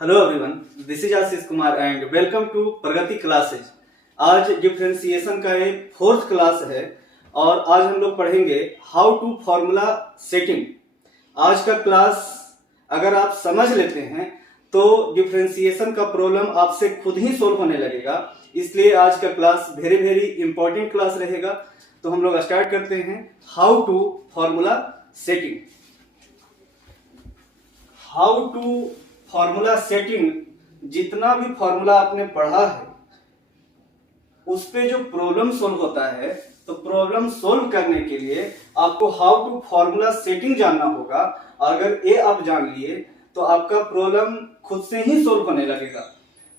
Hello everyone, this is Ashish Kumar and welcome to Pragati classes. आज differentiation का एक फोर्थ क्लास है और आज हम लोग पढ़ेंगे हाउ टू फॉर्मूला सेटिंग। आज का क्लास अगर आप समझ लेते हैं तो डिफरेंशिएशन का प्रॉब्लम आपसे खुद ही सोल्व होने लगेगा, इसलिए आज का class very very important class रहेगा। तो हम लोग स्टार्ट करते हैं how to formula setting. How to formula setting, जितना भी फॉर्मूला आपने पढ़ा है उस पे जो प्रॉब्लम सोल्व होता है, तो प्रॉब्लम सोल्व करने के लिए आपको हाउ टू फॉर्मूला सेटिंग जानना होगा। अगर ये आप जान लिए तो आपका प्रॉब्लम खुद से ही सोल्व होने लगेगा।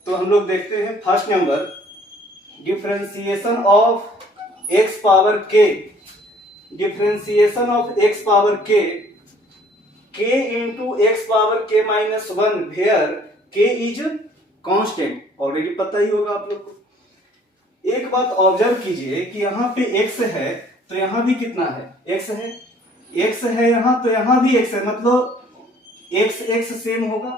तो हम लोग देखते हैं first number, differentiation of x power के। डिफरेंशिएशन ऑफ एक्स पावर के, k into x power k minus 1 where k is constant। Already पता ही होगा आप लोग को। एक बात ऑब्जर्व कीजिए कि यहाँ पे x है तो यहाँ भी कितना है, x है। x है यहाँ तो यहाँ भी x है, मतलब x सेम होगा।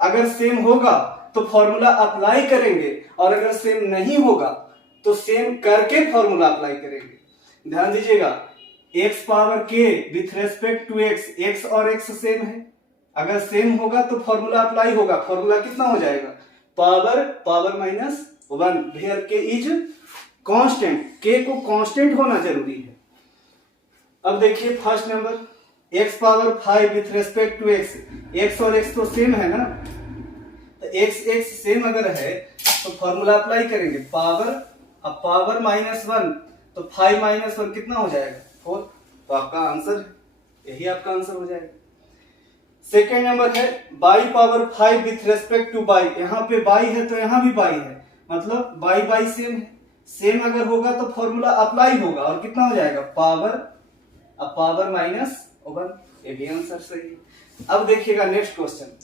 अगर सेम होगा तो फॉर्मूला अप्लाई करेंगे और अगर सेम नहीं होगा तो सेम करके फॉर्मूला अप्लाई करेंगे। ध्यान दीजिएगा, x power k with respect to x और x सेम है। अगर सेम होगा तो फॉर्मूला अप्लाई होगा। फॉर्मूला कितना हो जाएगा, power minus 1 where k is constant. k को कांस्टेंट होना जरूरी है। अब देखिए first number, x power 5 with respect to x और x तो सेम है ना, तो x सेम अगर है तो फॉर्मूला अप्लाई करेंगे। पावर माइनस 1 तो 5 माइनस 1 कितना हो जाएगा, 4। तो आपका आंसर, यही आपका आंसर हो जाएगा। सेकेंड नंबर है by power 5 with respect to by. यहाँ पे बाई है तो यहाँ भी बाई है, मतलब बाई सेम है। सेम अगर होगा तो फॉर्मूला अप्लाई होगा और कितना हो जाएगा, पावर माइनस 1। ये भी आंसर सही है। अब देखिएगा next question,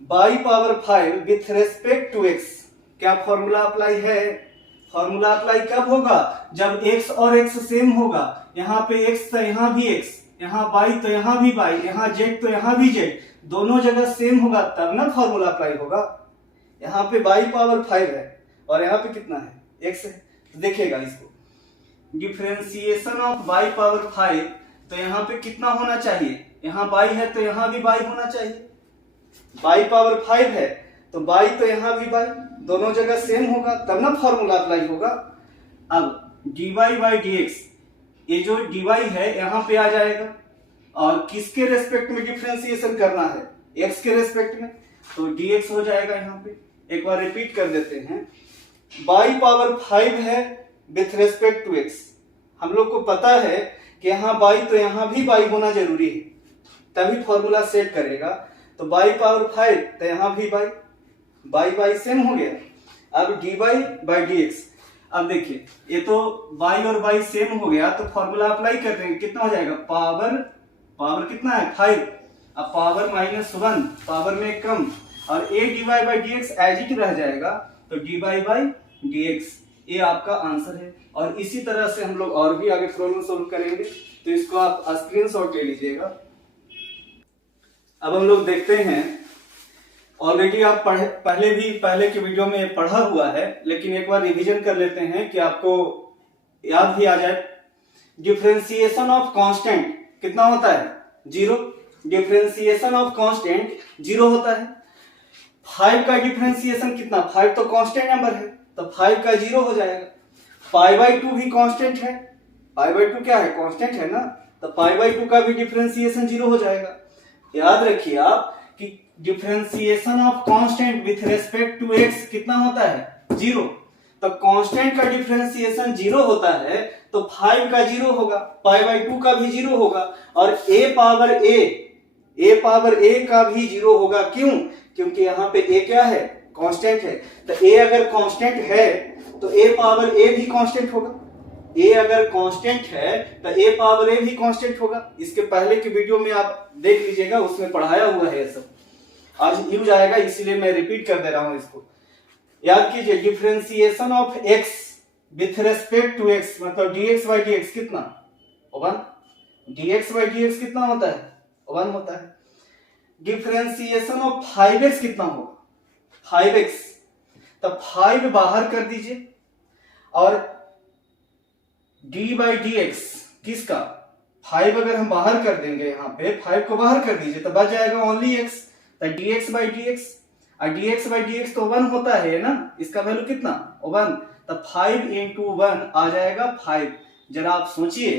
by power 5 with respect to x। क्या फॉर्मूला अप्लाई है? फॉर्मूला अप्लाई कब होगा, जब x और x सेम होगा। यहाँ पे x तो यहाँ भी x, यहाँ y तो यहाँ भी y, यहाँ z तो यहाँ भी z, दोनों जगह सेम होगा तब ना फॉर्मूला अप्लाई होगा। यहाँ पे y पावर 5 है और यहाँ पे कितना है, x है। तो देखिएगा इसको, डिफरेंशिएशन ऑफ y पावर 5, तो यहाँ पे कितना होना चाहिए, यहाँ y है तो यहाँ भी y होना चाहिए। y पावर 5 है तो y तो यहाँ भी y, दोनों जगह सेम होगा तब ना फॉर्मूला अप्लाई होगा। अब dy बाई dx, ये जो dy है यहाँ पे आ जाएगा और किसके रेस्पेक्ट में डिफरेंशिएशन करना है, x के रेस्पेक्ट में, तो dx हो जाएगा। यहाँ पे एक बार रिपीट कर देते हैं, y पावर 5 है विथ रेस्पेक्ट टू x। हम लोग को पता है कि यहाँ y तो यहाँ भी y होना जरूरी है तभी फॉर्मूला सेट करेगा। तो y पावर 5 तो यहाँ भी y सेम हो गया। अब dy बाई dx, अब देखिए ये तो y और y सेम हो गया तो फॉर्मूला अप्लाई कर देंगे। कितना हो जाएगा, पावर कितना है 5, अब पावर माइनस 1, पावर में कम, और a dy by dx as it रह जाएगा, तो dy बाई dx ये आपका आंसर है। और इसी तरह से हम लोग और भी आगे प्रॉब्लम सोल्व करेंगे, तो इसको आप स्क्रीनशॉट ले लीजिएगा। अब हम लोग देखते हैं, ऑलरेडी आप पहले के वीडियो में पढ़ा हुआ है, लेकिन एक बार रिवीजन कर लेते हैं कि आपको याद भी आ जाए। डिफरेंशिएशन ऑफ कांस्टेंट कितना होता है, 0। डिफरेंशिएशन ऑफ कांस्टेंट 0 होता है। 5 का डिफरेंशिएशन कितना, 5 तो कांस्टेंट नंबर है तो 5 का 0 हो जाएगा। पाई बाई 2 भी कांस्टेंट है, पाई बाई 2 क्या है, कांस्टेंट है ना, तो पाई बाई 2 का भी डिफरेंशिएशन 0 हो जाएगा। याद रखिए आप कि differentiation of constant with respect to x कितना होता है, 0। तो कांस्टेंट का डिफरेंशिएशन 0 होता है तो 5 का 0 होगा, पाई बाई 2 का भी 0 होगा, और a पावर a का भी 0 होगा। क्यों, क्योंकि यहाँ पे a क्या है, कांस्टेंट है। तो a अगर कांस्टेंट है तो a पावर a भी कांस्टेंट होगा। a अगर कांस्टेंट है तो a पावर a भी कांस्टेंट होगा। इसके पहले के वीडियो में आप देख लीजिएगा, उसमें पढ़ाया हुआ है ये सब। आज यूज आएगा इसीलिए मैं रिपीट कर दे रहा हूं इसको। याद कीजिए, differentiation of x with respect to x, मतलब dx बाई dx कितना, 1। dx बाई dx कितना होता है, 1 होता है। डिफरेंशिएशन ऑफ 5x कितना होगा 5x, तब 5 बाहर कर दीजिए और d/dx किसका 5 अगर हम बाहर कर देंगे, यहाँ पे 5 को बाहर कर दीजिए तो बच जाएगा ओनली x, तो dx/dx, और dx/dx तो 1 होता है ना, इसका वैल्यू कितना 1, तब 5 into 1 आ जाएगा 5। जरा आप सोचिए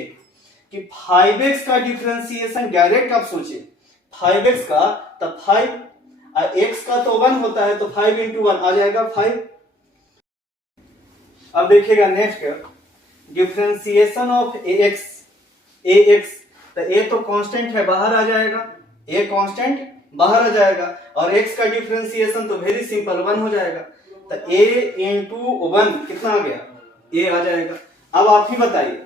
कि 5x का डिफरेंशिएशन डायरेक्ट आप सोचिए 5x का, तब 5 और x का तो 1 होता है, तो 5 into 1 आ जाएगा 5। अब देखिएगा नेक्स्ट डिफरेंशिएशन ऑफ ax, तो a तो कांस्टेंट है बाहर आ जाएगा, a कांस्टेंट बाहर आ जाएगा, और x का डिफरेंशिएशन तो वेरी सिंपल 1 हो जाएगा, तो a into 1 कितना आ गया a आ जाएगा। अब आप ही बताइए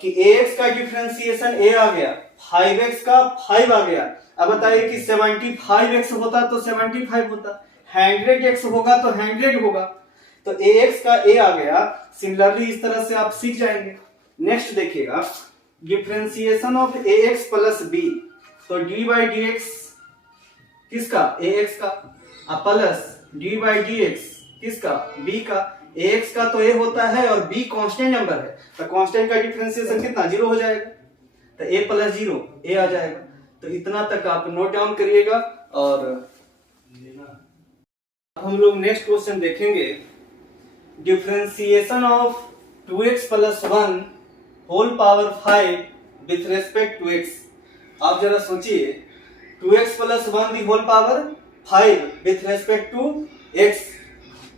कि ax का डिफरेंशिएशन a आ गया, 5x का 5 आ गया, अब बताइए कि 75x होता तो 75 होता, 100x होगा तो 100 होगा, तो ax का a आ गया। सिमिलरली इस तरह से आप सीख जाएंगे। नेक्स्ट देखिएगा differentiation of ax plus b, तो d/dx किसका ax का, प्लस d/dx किसका b का, ax का तो a होता है और b कांस्टेंट नंबर है, तो कांस्टेंट का डिफरेंशिएशन कितना 0 हो जाएगा, तो a प्लस 0 a आ जाएगा। तो इतना तक आप नोट डाउन करिएगा। और हम लोग नेक्स्ट क्वेश्चन देखेंगे differentiation of 2x plus 1 whole power 5 with respect to x। आप जरा सोचिए 2x plus 1 the whole power 5 with respect to x,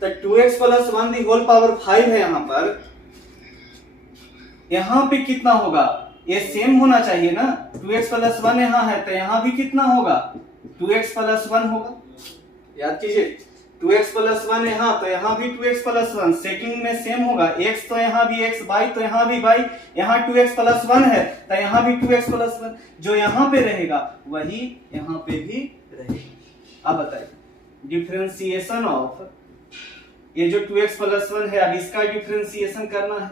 तो 2x plus 1 the whole power 5 है यहाँ पर, यहाँ पे कितना होगा, ये सेम होना चाहिए ना, 2x प्लस 1 यहाँ है तो यहाँ भी कितना होगा 2x प्लस 1 होगा, याद कीजिए 2x प्लस 1 यहाँ तो यहाँ भी 2x प्लस 1 सेटिंग में सेम होगा, x तो यहाँ भी x, y तो यहाँ भी y, यहाँ 2x प्लस 1 है तो यहाँ भी 2x प्लस 1, जो यहाँ पे रहेगा वही यहाँ पे भी रहेगा। अब बताइए डिफरेंशिएशन ऑफ ये जो 2x प्लस 1 है, अब इसका डिफरेंशिएशन करना है,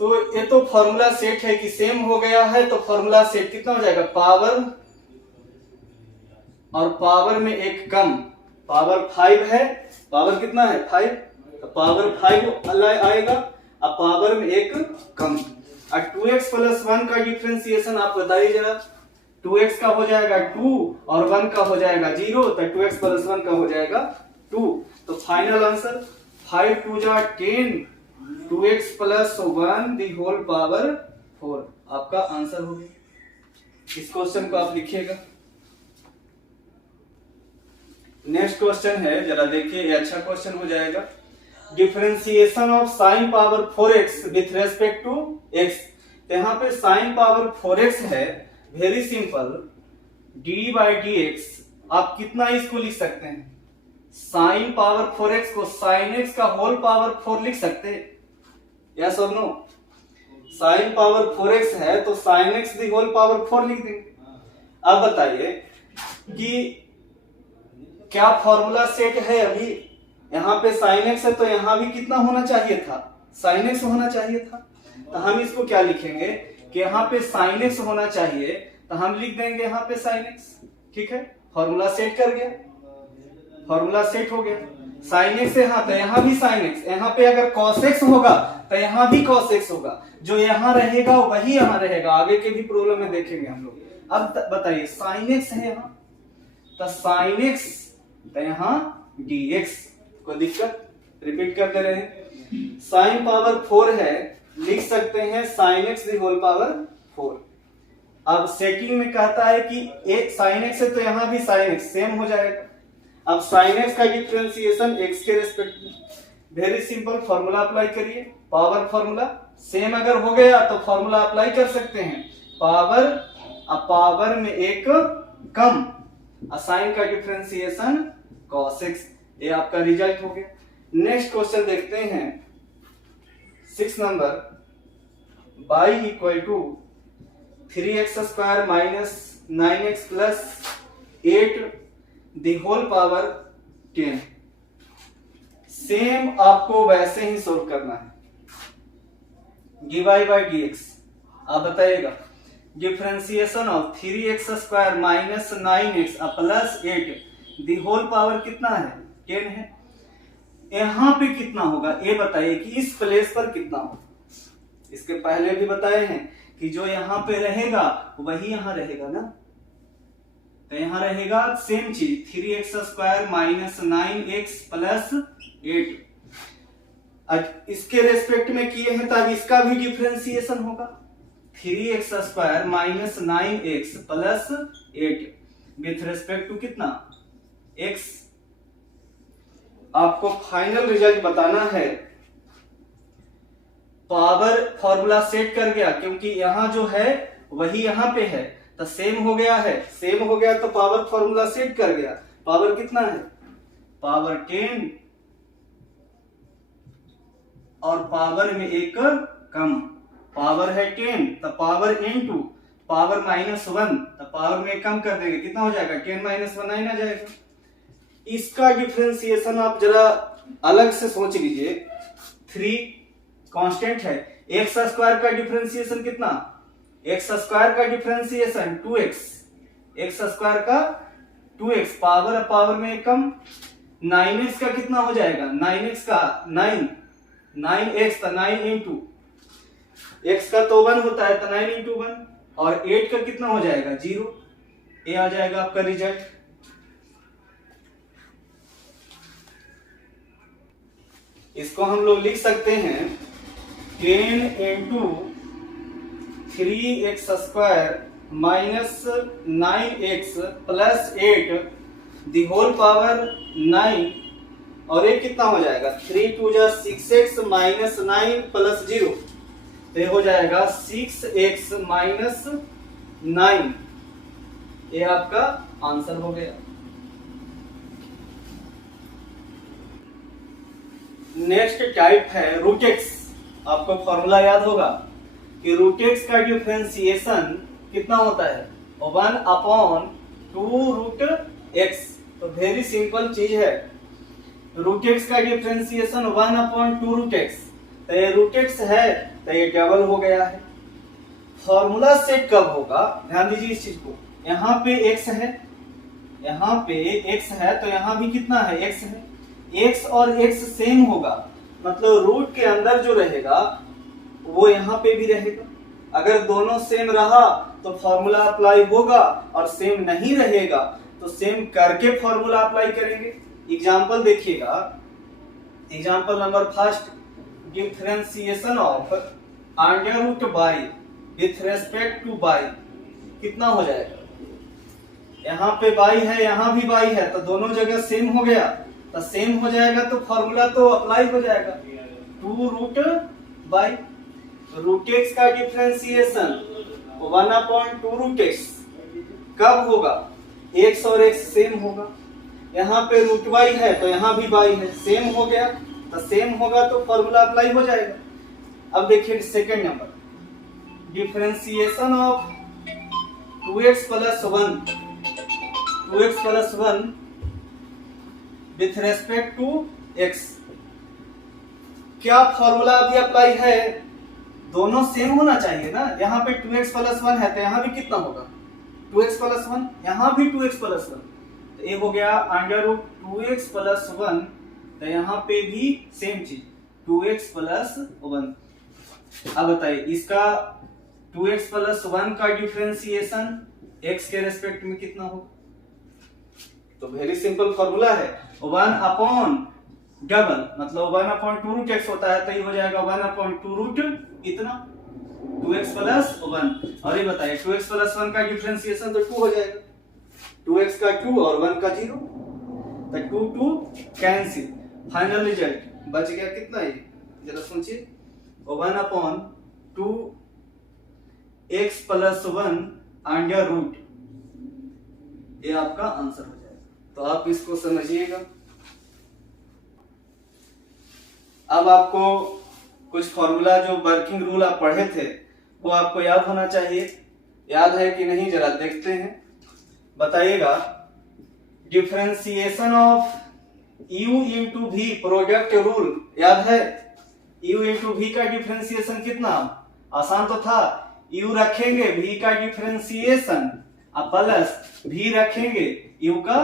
तो ये तो फॉर्मूला सेट है कि सेम हो गया है, तो फॉर्मूला सेट कितना हो जाएगा पावर और पावर में एक कम, पावर 5 है, पावर कितना है 5, तो पावर 5 आएगा, अब पावर में एक कम, और 2x प्लस 1 का डिफरेंशिएशन आप बताइए जरा, 2x का हो जाएगा 2 और 1 का हो जाएगा 0, तो 2x प्लस 1 का हो जाएगा 2, तो फाइनल आंसर 5 2 जा 10, 2x plus 1 the whole power 4 आपका आंसर हो गया। इस क्वेश्चन को आप लिखिएगा। नेक्स्ट क्वेश्चन है, जरा देखिए ये अच्छा क्वेश्चन हो जाएगा, differentiation of sine power 4x with respect to x। तो यहाँ पे साइन पावर 4x है, वेरी सिंपल d/dx, आप कितना इसको लिख सकते हैं, साइन पावर 4x को साइन x का होल पावर 4 लिख सकते हैं, यस और नो, साइन पावर 4x है तो sine x the whole power 4 लिख देंगे। अब बताइए कि क्या फॉर्मूला सेट है, अभी यहाँ पे sin x है तो यहाँ भी कितना होना चाहिए था, sin x होना चाहिए था, तो हम इसको क्या लिखेंगे कि यहाँ पे sin x होना चाहिए, तो हम लिख देंगे यहाँ पे sin x, ठीक है, फॉर्मूला सेट कर गया, फॉर्मूला सेट हो गया, sin x यहाँ तो यहाँ भी sin x, यहाँ पे अगर cos x होगा तो यहाँ भी cos x होगा, जो यहाँ रहेगा वही यहाँ रहेगा, आगे के भी प्रॉब्लम में देखेंगे हम लोग। अब बताइए sin x है यहाँ, तो sin x तो यहाँ dx, कोई दिक्कत, रिपीट करते रहे, साइन पावर 4 है, लिख सकते हैं sin x the whole power 4। अब सेटिंग में कहता है कि एक sin x है तो यहाँ भी sin x सेम हो जाएगा, अब sin x का डिफरेंशिएशन x के रेस्पेक्ट में, वेरी सिंपल फॉर्मूला अप्लाई करिए, पावर फॉर्मूला सेम अगर हो गया तो फॉर्मूला अप्लाई कर सकते हैं, पावर अब पावर में एक कम, साइन का डिफरेंशिएशन cos x, ये आपका रिजल्ट हो गया। नेक्स्ट क्वेश्चन देखते हैं 6 number, y equal to 3x square minus 9x plus 8 the whole power 10। Same आपको वैसे ही सोल्व करना है, dy by dx। आप बताइएगा differentiation of 3x square minus 9x plus 8 the whole power कितना है 10 है। यहाँ पे कितना होगा ये बताइए कि इस प्लेस पर कितना होगा। इसके पहले भी बताए हैं कि जो यहाँ पे रहेगा वही यहाँ रहेगा ना, तो यहाँ रहेगा सेम चीज 3x square minus 9x plus 8। इसके रेस्पेक्ट में किए हैं तो अब इसका भी डिफरेंशिएशन होगा 3x square minus 9x plus 8 with respect to कितना x। आपको फाइनल रिजल्ट बताना है। पावर फॉर्मूला सेट कर गया क्योंकि यहां जो है वही यहां पे है तो सेम हो गया है, सेम हो गया तो पावर फॉर्मूला सेट कर गया। पावर कितना है पावर 10 और पावर में एक कम, पावर है 10 तो पावर इनटू पावर माइनस 1 तो पावर में कम कर देंगे कितना हो जाएगा 10 माइनस 1 9 आ जाएगा। इसका डिफरेंशिएशन आप जरा अलग से सोच लीजिए। 3 कांस्टेंट है, एक्स स्क्वायर का डिफरेंशिएशन कितना, एक्स स्क्वायर का डिफरेंशिएशन 2x, एक्स स्क्वायर का 2x पावर पावर में कम, 9x का कितना हो जाएगा 9x का 9x का 9 इंटू x का तो 1 होता है तो 9 इंटू 1 और 8 का कितना हो जाएगा 0। ये आ जाएगा आपका रिजल्ट। इसको हम लोग लिख सकते हैं 10 into 3x square minus 9x plus 8 the whole power 9 और ये कितना हो जाएगा 3 2 जा 6x माइनस 9 प्लस 0 तो ये हो जाएगा 6x माइनस 9। ये आपका आंसर हो गया। नेक्स्ट टाइप है रूट एक्स। आपको फॉर्मूला याद होगा कि रूट एक्स का डिफरेंशिएशन कितना होता है 1 अपॉन 2 रूट एक्स। तो वेरी सिंपल चीज है, रूट एक्स का डिफरेंशिएशन 1 अपॉन 2 रूट एक्स। तो ये रूट एक्स है तो ये डबल हो गया है। फॉर्मूला सेट कब होगा ध्यान दीजिए इस चीज को। यहाँ पे x है, यहाँ पे x है तो यहाँ भी कितना है x है। x और x सेम होगा मतलब रूट के अंदर जो रहेगा वो यहाँ पे भी रहेगा। अगर दोनों सेम रहा तो फॉर्मूला अप्लाई होगा और सेम नहीं रहेगा तो सेम करके फॉर्मूला अप्लाई करेंगे। एग्जांपल देखिएगा, example number first, differentiation of under root by with respect to by कितना हो जाएगा। यहाँ पे बाई है यहाँ भी बाई है तो दोनों जगह सेम हो गया तो सेम हो जाएगा तो फॉर्मूला तो अप्लाई हो जाएगा 2 रूट बाई। रूट एक्स का डिफरेंशिएशन 1 अपॉन 2 रूट एक्स कब होगा x और x सेम होगा। यहाँ पे रूट बाई है तो यहाँ भी बाई है सेम हो गया तो सेम होगा तो फॉर्मूला अप्लाई हो जाएगा। अब देखिए second number, differentiation of 2x plus 1 with respect to x। क्या फॉर्मूला अभी अप्लाई है, दोनों सेम होना चाहिए ना। यहाँ पे 2x प्लस 1 है तो यहाँ भी कितना होगा 2x प्लस 1, यहाँ भी 2x प्लस 1 तो ये हो गया अंडर रूट 2x प्लस 1 तो यहाँ पे भी सेम चीज 2x प्लस 1। अब बताइए इसका 2x प्लस 1 का डिफरेंशिएशन x के रेस्पेक्ट में कितना होगा। तो वेरी सिंपल फॉर्मूला है 1 अपॉन डबल मतलब 1 अपॉन 2 रूट x होता है तो ये हो जाएगा 1 अपॉन 2 रूट इतना 2x प्लस 1। और ये बताइए 2x प्लस 1 का डिफरेंशिएशन तो 2 हो जाएगा, 2x का 2 और 1 का 0 तो 2 कैंसिल। फाइनल रिजल्ट बच गया कितना है जरा सोचिए 1 upon 2x plus 1 under root. ये आपका आंसर हो जाएगा। तो आप इसको समझिएगा। अब आपको कुछ फॉर्मूला जो वर्किंग रूल आप पढ़े थे वो आपको याद होना चाहिए। याद है कि नहीं जरा देखते हैं, बताइएगा। Differentiation of u into v product rule याद है। u इंटू v का डिफरेंशिएशन कितना आसान तो था। u रखेंगे v का डिफरेंशिएशन अब प्लस v रखेंगे u का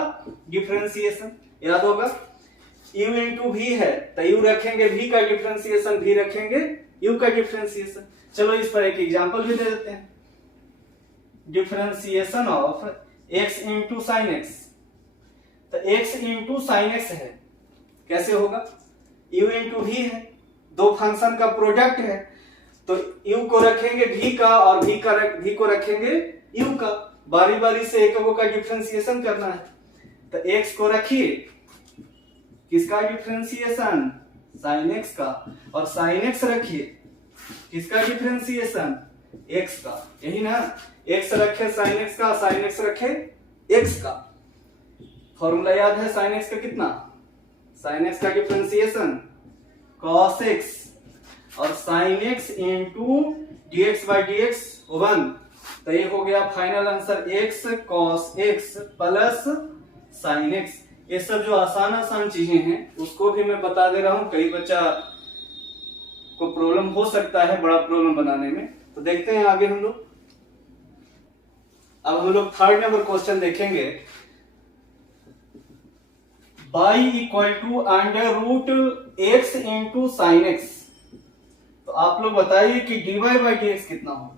डिफरेंशिएशन, याद होगा u इंटू v है तो u रखेंगे v का डिफरेंशिएशन, v रखेंगे u का डिफरेंशिएशन। चलो इस पर एक एग्जांपल भी दे देते हैं। Differentiation of x into sine x, तो x इंटू साइन एक्स है, कैसे होगा, u इंटू v है, दो फंक्शन का प्रोडक्ट है, तो u को रखेंगे v का और v को रखेंगे u का, बारी बारी से एक का डिफरेंशिएशन करना है। तो x को रखिए, किसका डिफरेंशिएशन, साइन x का, और साइन x रखिए, किसका डिफरेंशिएशन, x का, यही ना, x रखे साइन x का, साइन x रखे x का। फॉर्मूला याद है साइन x का कितना, साइन x का डिफरेंशिएशन cos x और sin x into dx by dx 1, तो ये हो गया final answer x cos x plus sin x। ये सब जो आसान चीजें हैं उसको भी मैं बता दे रहा हूं, कई बच्चा को प्रॉब्लम हो सकता है बड़ा प्रॉब्लम बनाने में। तो देखते हैं आगे हम लोग। अब हम लोग थर्ड नंबर क्वेश्चन देखेंगे। y equal to under root x into sine x, तो आप लोग बताइए कि dy बाई dx कितना होगा,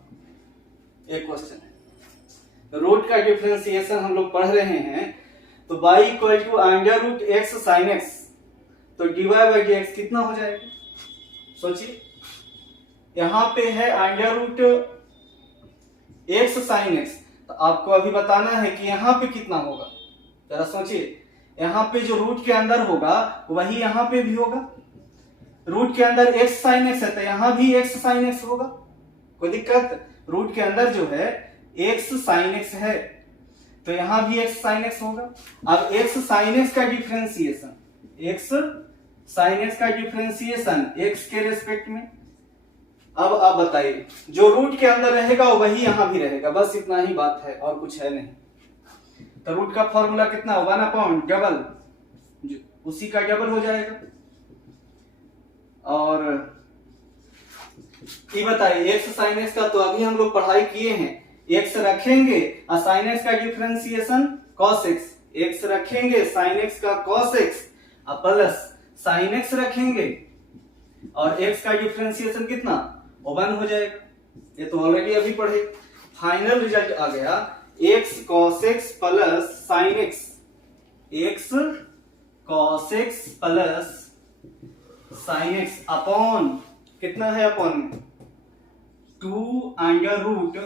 एक क्वेश्चन है। रूट का डिफरेंशिएशन हम लोग पढ़ रहे हैं, तो y equal to under root x sine x, तो dy बाई dx कितना हो जाएगा, सोचिए। यहां पे है under root x sine x, तो आपको अभी बताना है कि यहां पे कितना होगा, जरा सोचिए। यहां पे जो रूट के अंदर होगा वही यहां पे भी होगा, रूट के अंदर x साइन x है तो यहां भी x साइन x होगा, कोई दिक्कत, रूट के अंदर जो है x साइन x है तो यहां भी x साइन x होगा। अब x साइन x का डिफरेंशिएशन, x साइन x का डिफरेंशिएशन x के रेस्पेक्ट में, अब आप बताइए जो रूट के अंदर रहेगा वही यहां भी रहेगा, बस इतना ही बात है और कुछ है नहीं। तो रूट का फॉर्मूला कितना, 1 डबल, उसी का डबल हो जाएगा। और ये बताइए x साइन x का तो अभी हम लोग पढ़ाई किए हैं, x रखेंगे और साइन x का डिफरेंशिएशन cos x, x रखेंगे साइन x का cos x और प्लस साइन x रखेंगे और x का डिफरेंशिएशन कितना 1 हो जाएगा। ये तो ऑलरेडी अभी पढ़े। फाइनल रिजल्ट आ गया x cos x plus sine x, x cos x plus sine x upon कितना है, upon 2 under root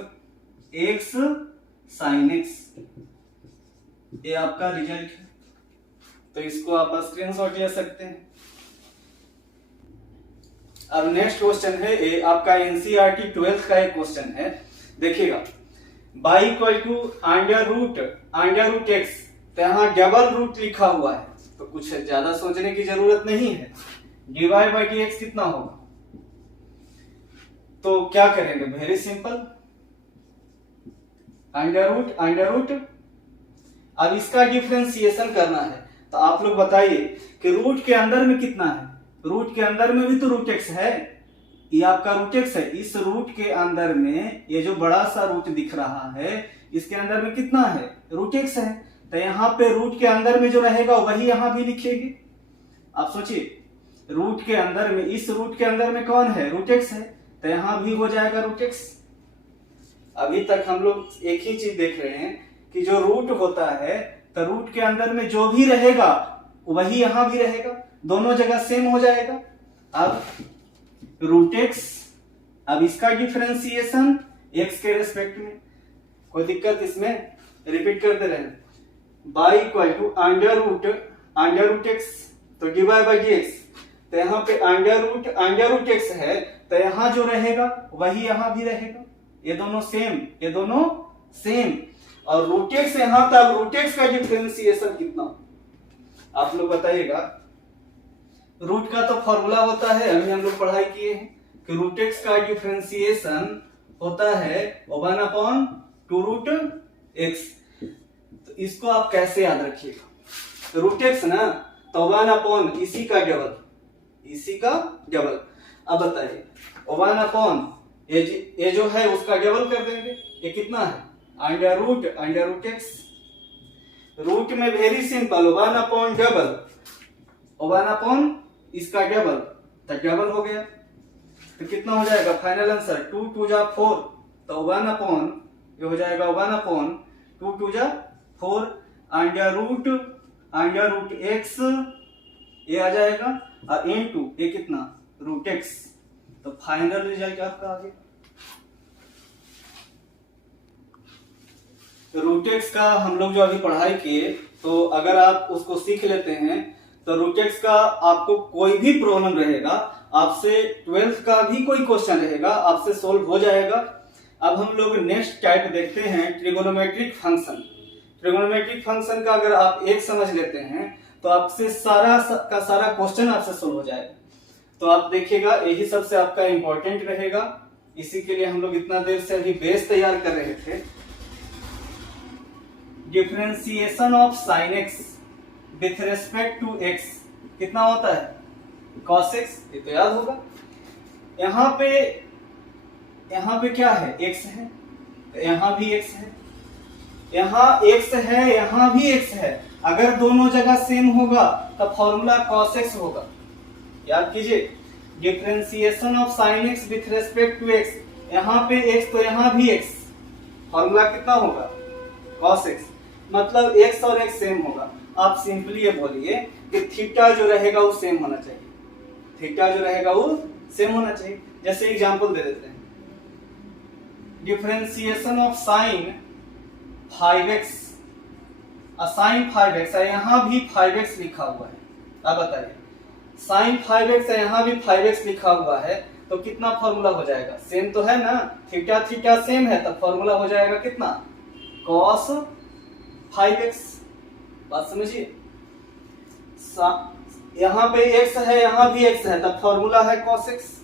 x sine x, ये आपका रिजल्ट है। तो इसको आप स्क्रीनशॉट ले सकते हैं। अब नेक्स्ट क्वेश्चन है, ये आपका एनसीईआरटी 12th का एक क्वेश्चन है, देखिएगा। y equal to under root x, तो यहाँ डबल रूट लिखा हुआ है तो कुछ ज्यादा सोचने की जरूरत नहीं है। dy बाई dx कितना होगा, तो क्या करेंगे, वेरी सिंपल, अंडर रूट। अब इसका डिफरेंशिएशन करना है, तो आप लोग बताइए कि रूट के अंदर में कितना है, रूट के अंदर में भी तो रूट एक्स है, ये आपका रूट एक्स है। इस रूट के अंदर में ये जो बड़ा सा रूट दिख रहा है इसके अंदर में कितना है, रूट एक्स है, तो यहाँ पे रूट के अंदर में जो रहेगा वही यहां भी लिखेंगे। आप सोचिए रूट के अंदर में, इस रूट के अंदर में कौन है, रूट एक्स है, तो यहां भी हो जाएगा रूट एक्स। अभी तक हम लोग एक ही चीज देख रहे हैं कि जो रूट होता है तो रूट के अंदर में जो भी रहेगा वही यहां भी रहेगा, दोनों जगह सेम हो जाएगा। अब रूट एक्स, अब इसका डिफरेंशिएशन एक्स के रेस्पेक्ट में, कोई दिक्कत इसमें, रिपीट करते रहे। y equal to under root x, तो dy बाई dx, तो यहाँ पे अंडर रूट एक्स है तो यहाँ जो रहेगा वही यहाँ भी रहेगा, ये दोनों सेम। और रूट एक्स यहाँ तक, रूट एक्स का डिफरेंशिएशन कितना, आप लोग बताइएगा। रूट का तो फॉर्मूला होता है, अभी हम लोग पढ़ाई किए हैं कि रूट एक्स का डिफरेंशिएशन होता है 1/2 रूट एक्स। तो इसको आप कैसे याद रखिएगा, रूट एक्स ना, तो 1 इसी का डबल। अब बताइए 1 ये जो है उसका डबल कर देंगे। ये कितना है? Under root x. रूट में वेरी सिंपल, 1 डबल, 1 इसका डबल, तो डबल हो गया। तो कितना हो जाएगा फाइनल आंसर? 2 2 जा 4, तो 1 ये हो जाएगा 1 2 2 जा 4, अंडर रूट एक्स ये आ जाएगा, और इनटू ये कितना? Root x. तो फाइनल रिजल्ट आपका आ गया। तो रूट एक्स का हम लोग जो अभी पढ़ाई किए, तो अगर आप उसको सीख लेते हैं तो रूट एक्स का आपको कोई भी प्रॉब्लम रहेगा, आपसे 12th का भी कोई क्वेश्चन रहेगा, आपसे सोल्व हो जाएगा। अब हम लोग नेक्स्ट टाइप देखते हैं, ट्रिगोनोमेट्रिक फंक्शन। ट्रिगोनोमेट्रिक फंक्शन का अगर आप एक समझ लेते हैं तो आपसे सारा का सारा क्वेश्चन आपसे सोल्व हो जाएगा। तो आप देखिएगा, यही सबसे आपका इंपॉर्टेंट रहेगा। इसी के लिए हम लोग इतना देर से अभी बेस तैयार कर रहे थे। Differentiation of sine x with respect to x कितना होता है? cos x। ये तो याद होगा। यहाँ पे क्या है? x है, तो यहाँ भी x है, यहाँ x है, यहाँ भी x है। अगर दोनों जगह सेम होगा तो फॉर्मूला cos x होगा। याद कीजिए, differentiation of sine x with respect to x, यहाँ पे x तो यहाँ भी x, फॉर्मूला कितना होगा? cos x। मतलब x और x सेम होगा। आप सिंपली ये बोलिए कि थीटा जो रहेगा वो सेम होना चाहिए, थीटा जो रहेगा वो सेम होना चाहिए। जैसे एग्जांपल दे देते हैं, differentiation of sign 5x, sign 5x है, यहाँ भी 5x लिखा हुआ है। अब बताइए, साइन 5x है, यहाँ भी 5x लिखा हुआ है, तो कितना फॉर्मूला हो जाएगा? सेम तो है ना, थीटा थीटा सेम है, तब फॉर्मूला हो जाएगा कितना? cos 5x। बात समझिए, यहाँ पे x है, यहाँ भी x है, तब फॉर्मूला है cos x।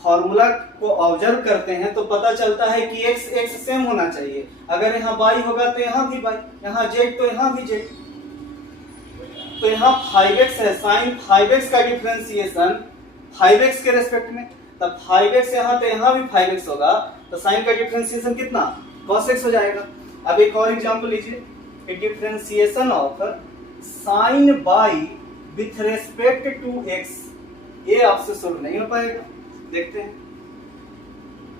फॉर्मूला को ऑब्जर्व करते हैं तो पता चलता है कि x सेम होना चाहिए। अगर यहाँ y होगा तो यहाँ भी y, यहाँ z तो यहाँ भी z। तो यहाँ 5x है, साइन 5x का डिफरेंशिएशन 5x के रेस्पेक्ट में, तब 5x यहाँ तो यहाँ भी 5x होगा, तो साइन का डिफरेंशिएशन कितना? cos x हो जाएगा। अब एक और एग्जांपल लीजिए, differentiation of sine by with respect to x। ये आपसे सोल्व नहीं हो पाएगा। देखते हैं,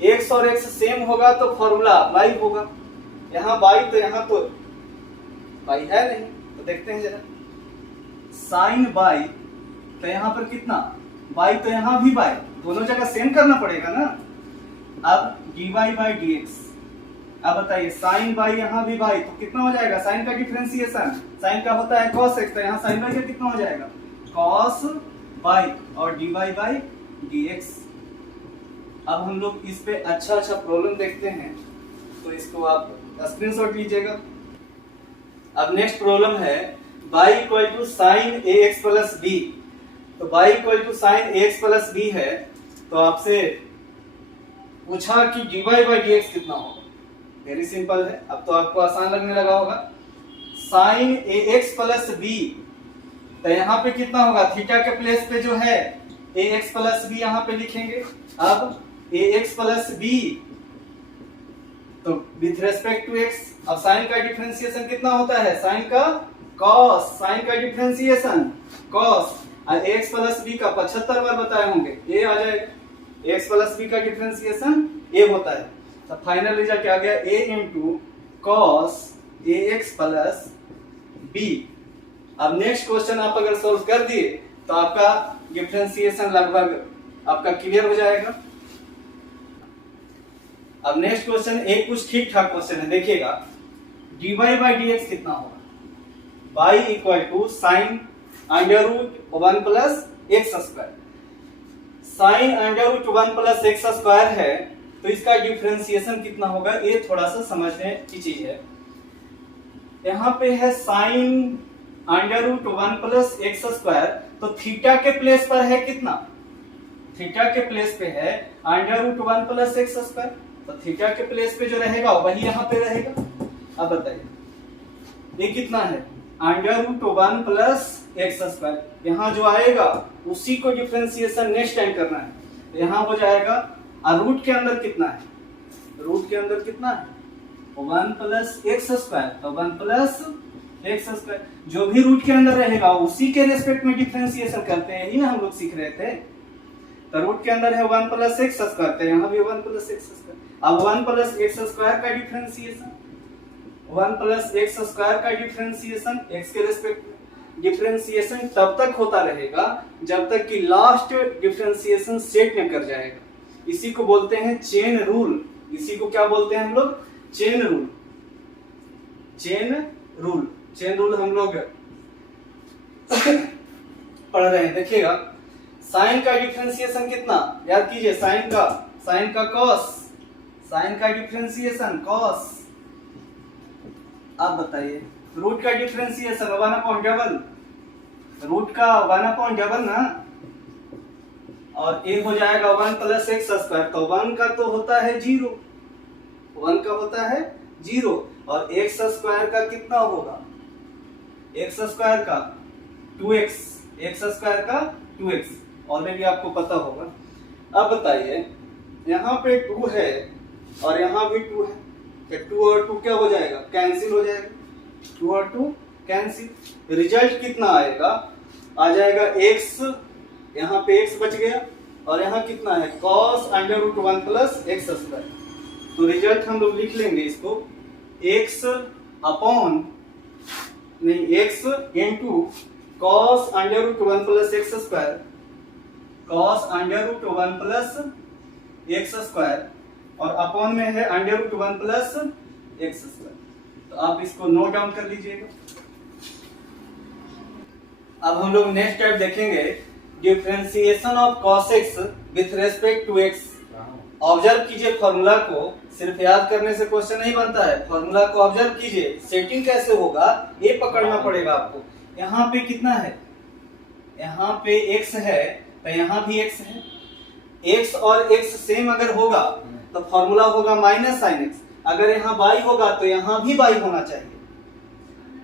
x और x सेम होगा तो फॉर्मूला y होगा। यहाँ y तो यहाँ तो y है नहीं, तो देखते हैं जरा, साइन बाई तो यहाँ पर कितना? y तो यहाँ भी y, दोनों जगह सेम करना पड़ेगा ना। अब dy बाई dx। अब बताइए, साइन बाई यहाँ भी बाई, तो कितना हो जाएगा? साइन का डिफरेंशिएशन, साइन का होता है cos x, तो यहाँ साइन बाई का कितना हो जाएगा? cos बाई और dy बाई dx। अब हम लोग इस पे अच्छा प्रॉब्लम देखते हैं, तो इसको आप स्क्रीनशॉट लीजिएगा। अब नेक्स्ट प्रॉब्लम है y equal to sine ax plus b। तो y equal to sine ax plus b है, तो आपसे पूछा कि dy बाई dx कितना होगा। वेरी सिंपल है, अब तो आपको आसान लगने लगा होगा। साइन ax प्लस b, तो यहाँ पे कितना होगा? थीटा के प्लेस पे जो है ax प्लस b यहाँ पे लिखेंगे। अब ax प्लस b तो विथ रेस्पेक्ट टू x। अब साइन का डिफरेंशिएशन कितना होता है? साइन का cos, साइन का डिफरेंशिएशन cos, और ax प्लस b का 75 बार बताए होंगे, ये आ जाएगा। ax प्लस b का डिफरेंशिएशन ये होता है। तो फाइनल रिजल्ट क्या आ गया? a into cos ax plus b। अब नेक्स्ट क्वेश्चन आप अगर सोल्व कर दिए तो आपका डिफरेंशिएशन लगभग आपका क्लियर हो जाएगा। अब नेक्स्ट क्वेश्चन एक कुछ ठीक ठाक क्वेश्चन है, देखिएगा, dy बाई dx कितना होगा? y equal to sine under root 1 plus x square. Sine under root 1 plus x square है, तो इसका डिफरेंशिएशन कितना होगा? ये थोड़ा सा समझने की चीज है। यहाँ पे है sine under root 1 plus x square, तो थीटा के प्लेस पर है कितना? थीटा के प्लेस पे है under root 1 plus x square, तो थीटा के प्लेस पे जो रहेगा वही यहाँ पे रहेगा। अब बताइए, ये कितना है? Under root 1 plus x square. यहाँ जो आएगा उसी को डिफरेंशिएशन नेक्स्ट टाइम करना है, तो यहाँ हो जाएगा और रूट के अंदर कितना है, रूट के अंदर कितना है 1 प्लस एक्स स्क्वायर, तो 1 प्लस एक्स स्क्वायर जो भी रूट के अंदर रहेगा उसी के रेस्पेक्ट में डिफरेंशिएशन करते हैं, यही ना हम लोग सीख रहे थे। तो रूट के अंदर है 1 प्लस एक्स स्क्वायर, तो यहाँ भी 1 प्लस एक्स स्क्वायर। अब 1 प्लस एक्स स्क्वायर का डिफरेंशिएशन, 1 प्लस एक्स स्क्वायर का डिफरेंशिएशन एक्स के रेस्पेक्ट में, डिफरेंशिएशन तब तक होता रहेगा जब तक कि लास्ट डिफरेंशिएशन सेट में कर जाएगा। इसी को बोलते हैं चेन रूल, इसी को क्या बोलते हैं हम लोग, chain rule. Chain rule, chain rule हम लोग पढ़ रहे हैं। देखिएगा साइन का डिफरेंशिएशन कितना, याद कीजिए साइन का कॉस, साइन का डिफरेंशिएशन कॉस। आप बताइए रूट का डिफरेंशिएशन 1/डबल, रूट का 1/डबल ना, और ये हो जाएगा 1 प्लस एक्स स्क्वायर, तो 1 का तो होता है 0, 1 का होता है 0, और एक्स स्क्वायर का कितना होगा, एक्स स्क्वायर का 2x, एक्स स्क्वायर का 2x, ऑलरेडी आपको पता होगा। अब बताइए यहाँ पे 2 है और यहाँ भी 2 है, तो 2 और 2 क्या हो जाएगा, कैंसिल हो जाएगा, 2 और 2 कैंसिल। रिजल्ट कितना आएगा, आ जाएगा x, यहाँ पे x बच गया, और यहाँ कितना है cos √1 प्लस एक्स स्क्वायर। तो रिजल्ट हम लोग लिख लेंगे इसको x अपॉन नहीं x into cos √1 plus x square, cos √1 plus x square, और अपॉन में है √1 प्लस एक्स स्क्वायर। तो आप इसको नोट डाउन कर लीजिएगा। अब हम लोग नेक्स्ट टाइप देखेंगे differentiation of cos x with respect to x। Observe कीजिए फॉर्मूला को, सिर्फ याद करने से क्वेश्चन नहीं बनता है, फॉर्मूला को ऑब्जर्व कीजिए, सेटिंग कैसे होगा ये पकड़ना पड़ेगा आपको। यहाँ पे कितना है, यहाँ पे x है, तो यहाँ भी x है, x और x सेम अगर होगा तो फॉर्मूला होगा माइनस साइन एक्स। अगर यहाँ y होगा तो यहाँ भी y होना चाहिए,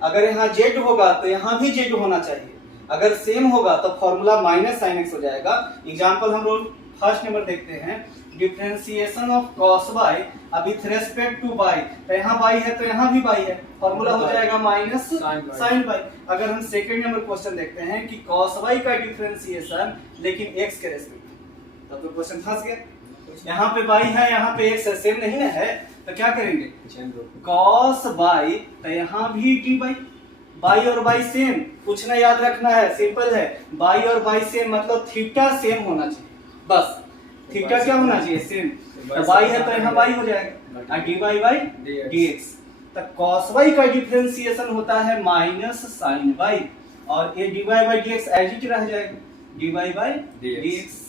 अगर यहाँ z होगा तो यहाँ भी z होना चाहिए। अगर सेम होगा तो फॉर्मूला माइनस साइन एक्स हो जाएगा। एग्जांपल हम लोग फर्स्ट नंबर देखते हैं, differentiation of cos y with respect to y, तो यहाँ y है तो यहाँ भी y है, फॉर्मूला हो जाएगा माइनस साइन y। अगर हम सेकंड नंबर क्वेश्चन देखते हैं कि cos y का डिफरेंशिएशन लेकिन x के रेस्पेक्ट, तब तो क्वेश्चन फंस गया। यहाँ पे y है, यहाँ पे x है, सेम नहीं ना है, तो क्या करेंगे cos y, तो यहाँ भी dy, y और y सेम, कुछ ना याद रखना है, सिंपल है, y और y सेम मतलब थीटा सेम होना चाहिए, बस थीटा क्या होना चाहिए सेम। तो y है तो यहाँ y हो जाएगा, और dy बाई dx। तो cos y का डिफरेंशिएशन होता है माइनस साइन y, और ये dy by dx as it रह जाएगा, dy by dx।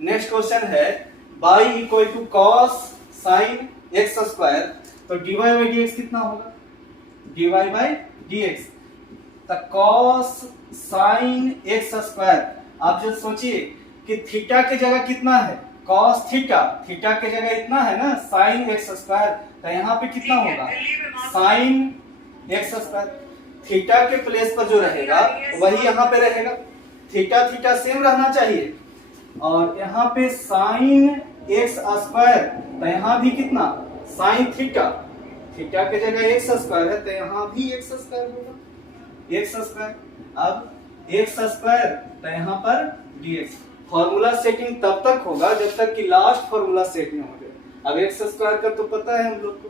Next question है y equal to cos sin x square, तो dy बाई dx कितना होगा, dy बाई dx। तो cos sin x स्क्वायर, आप जब सोचिए कि थीटा की जगह कितना है cos थीटा, थीटा की जगह इतना है ना sin x स्क्वायर, तो यहाँ पे कितना होगा sin x स्क्वायर। थीटा के प्लेस पर जो रहेगा वही यहाँ पे रहेगा, थीटा थीटा सेम रहना चाहिए, और यहाँ पे sin x स्क्वायर, तो यहाँ भी कितना sin थीटा, थीटा के जगह x स्क्वायर है तो यहाँ भी x स्क्वायर होगा, x स्क्वायर। अब x स्क्वायर तो यहाँ पर dx। फॉर्मूला सेटिंग तब तक होगा जब तक कि लास्ट फॉर्मूला सेट न हो जाए। अब x स्क्वायर का तो पता है हम लोग को,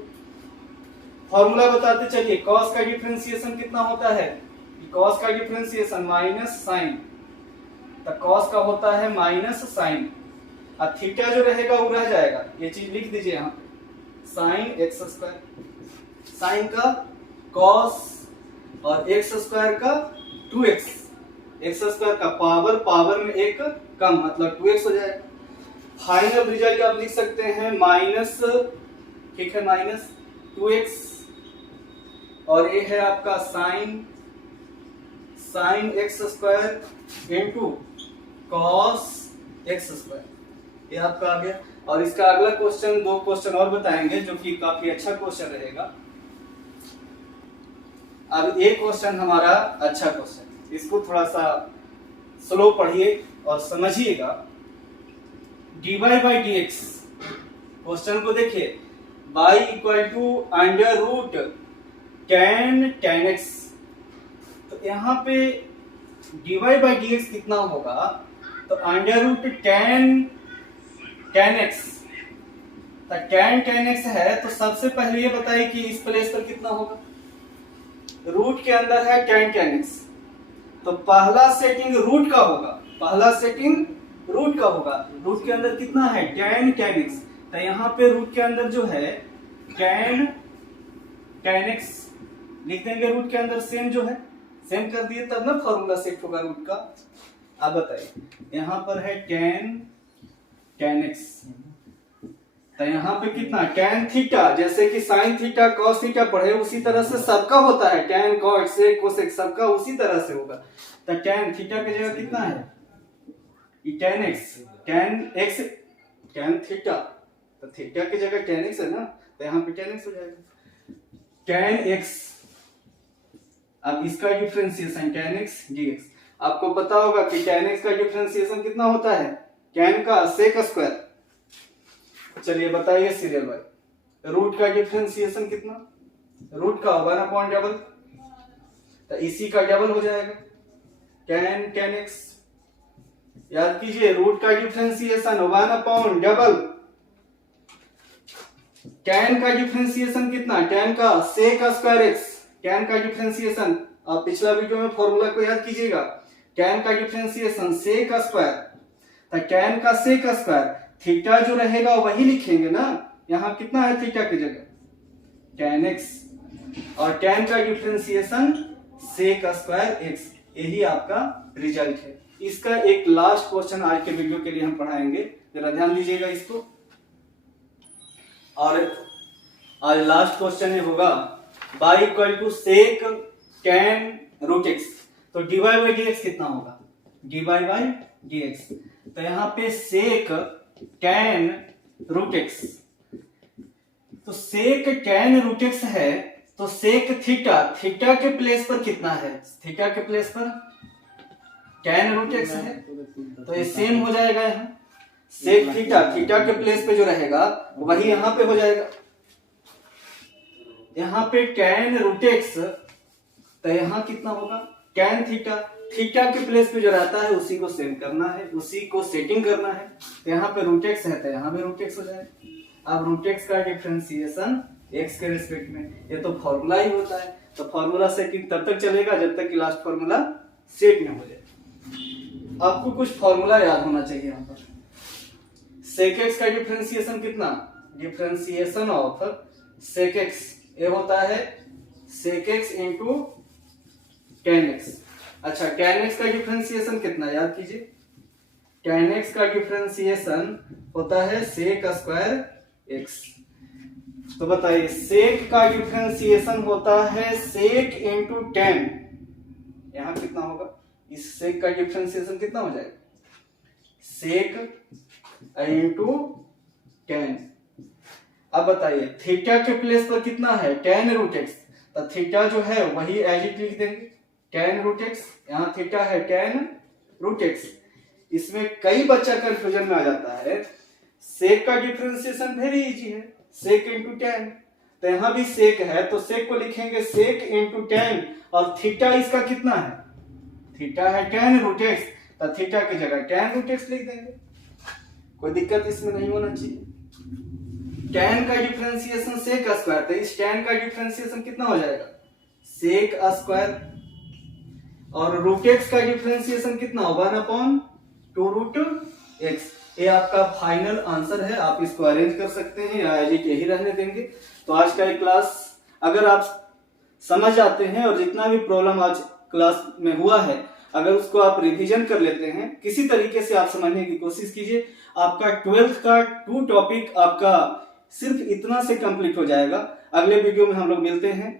फॉर्मूला बताते चलिए। cos का डिफरेंशिएशन कितना होता है, cos का डिफरेंशिएशन माइनस साइन, तो cos का होता है माइनस साइन, और थीटा जो रहेगा वो रह जाएगा, ये चीज लिख दीजिए यहाँ पे साइन एक्स स्क्वायर, साइन का cos और एक्स स्क्वायर का 2x, एक्स स्क्वायर का पावर, पावर में एक कम मतलब 2x हो जाएगा। फाइनल रिजल्ट आप लिख सकते हैं माइनस, ठीक है, माइनस 2x, और ये है आपका sine x square into cos x square, ये आपका आ गया। और इसका अगला क्वेश्चन, दो क्वेश्चन और बताएंगे जो कि काफी अच्छा क्वेश्चन रहेगा। अब एक क्वेश्चन हमारा अच्छा क्वेश्चन, इसको थोड़ा सा स्लो पढ़िए और समझिएगा। dy by d x, question को देखिए, y equal to under root tan x, तो यहाँ पे dy बाई डी एक्स कितना होगा, तो अंडर रूट tan x, तो tan x है, तो सबसे पहले ये बताइए कि इस प्लेस पर कितना होगा, रूट के अंदर है tan x, तो पहला सेटिंग रूट का होगा, पहला सेटिंग रूट का होगा, रूट के अंदर कितना है tan x, तो यहाँ पे रूट के अंदर जो है tan x लिख देंगे, रूट के अंदर सेम जो है, सेम कर दिए तब ना फॉर्मूला सेट होगा रूट का। अब बताइए यहाँ पर है tan x, तो यहाँ पे कितना tan थीटा, जैसे कि sin थीटा cos थीटा पढ़े उसी तरह से सबका होता है, tan cos sec cosec सबका उसी तरह से होगा। तो tan थीटा की जगह कितना है, tan थीटा, तो थीटा की जगह tan x है ना, तो यहाँ पे tan x हो जाएगा tan x। अब इसका डिफरेंशिएशन tan x dx, आपको पता होगा कि tan x का डिफरेंशिएशन कितना होता है, tan का sec स्क्वायर। चलिए बताइए सीरियल बाय, रूट का डिफरेंशिएशन कितना, रूट का 1 डबल, तो इसी का डबल हो जाएगा tan x। याद कीजिए रूट का डिफरेंशिएशन 1 डबल, tan का डिफरेंशिएशन कितना, tan का sec स्क्वायर x, tan का डिफरेंशिएशन, आप पिछला वीडियो में फॉर्मूला को याद कीजिएगा, tan का डिफरेंशिएशन sec स्क्वायर, तो tan का sec स्क्वायर, थीटा जो रहेगा वही लिखेंगे ना, यहाँ कितना है थीटा की जगह tan x, और tan का डिफरेंशिएशन sec स्क्वायर x, यही आपका रिजल्ट है। इसका एक लास्ट क्वेश्चन आज के वीडियो के लिए हम पढ़ाएंगे, जरा ध्यान दीजिएगा इसको। और आज लास्ट क्वेश्चन ये होगा y equal to sec tan root x, तो dy बाई डी एक्स कितना होगा, dy बाई डी एक्स, तो यहाँ पे sec tan रूट x, तो sec tan रूट x है, तो sec थीटा, थीटा के प्लेस पर कितना है, थीटा के प्लेस पर tan रूट x है, तो ये सेम हो जाएगा यहाँ, sec थीटा, थीटा के प्लेस पे जो रहेगा वही यहाँ पे हो जाएगा, यहाँ पे tan रूट x, तो यहाँ कितना होगा tan थीटा, थीटा के प्लेस पे जो रहता है उसी को सेम करना है, उसी को सेटिंग करना है, तो यहाँ पे रूट x है, तो यहाँ पे रूट x हो जाएगा। अब रूट x का डिफरेंशिएशन x के रिस्पेक्ट में, ये तो फॉर्मूला ही होता है, तो फॉर्मूला सेटिंग तब तक चलेगा जब तक कि लास्ट फॉर्मूला सेट में हो जाए। आपको कुछ फॉर्मूला याद होना चाहिए यहाँ पर, sec x का डिफरेंशिएशन कितना, डिफरेंशिएशन ऑफ sec x, ये होता है sec x into tan x। अच्छा tan x का डिफरेंशिएशन कितना, याद कीजिए, tan x का डिफरेंशिएशन होता है sec स्क्वायर x, तो बताइए sec का डिफरेंशिएशन होता है sec इंटू tan, यहाँ कितना होगा, इस sec का डिफरेंशिएशन कितना हो जाएगा, sec इंटू tan। अब बताइए थीटा के प्लेस पर कितना है tan रूट x, तो थीटा जो है वही एज इट लिख देंगे tan रूट x, यहाँ थीटा है tan रूट x। इसमें कई बच्चा कंफ्यूजन में आ जाता है, sec का डिफरेंशिएशन वेरी इजी है, sec इंटू tan, तो यहाँ भी sec है तो sec को लिखेंगे sec इंटू tan, और थीटा इसका कितना है, थीटा है tan रूट x, तो थीटा की जगह tan रूट x लिख देंगे, कोई दिक्कत इसमें नहीं होना चाहिए। tan का डिफरेंशिएशन sec स्क्वायर, तो इस tan का डिफरेंशिएशन कितना हो जाएगा sec स्क्वायर, और रूट x का डिफरेंशिएशन कितना, 1/2 रूट x। ये आपका फाइनल आंसर है, आप इसको अरेंज कर सकते हैं या एज इट यही रहने देंगे। तो आज का एक क्लास अगर आप समझ जाते हैं और जितना भी प्रॉब्लम आज क्लास में हुआ है अगर उसको आप रिवीजन कर लेते हैं, किसी तरीके से आप समझने की कोशिश कीजिए, आपका 12th का 2 टॉपिक आपका सिर्फ इतना से कंप्लीट हो जाएगा। अगले वीडियो में हम लोग मिलते हैं।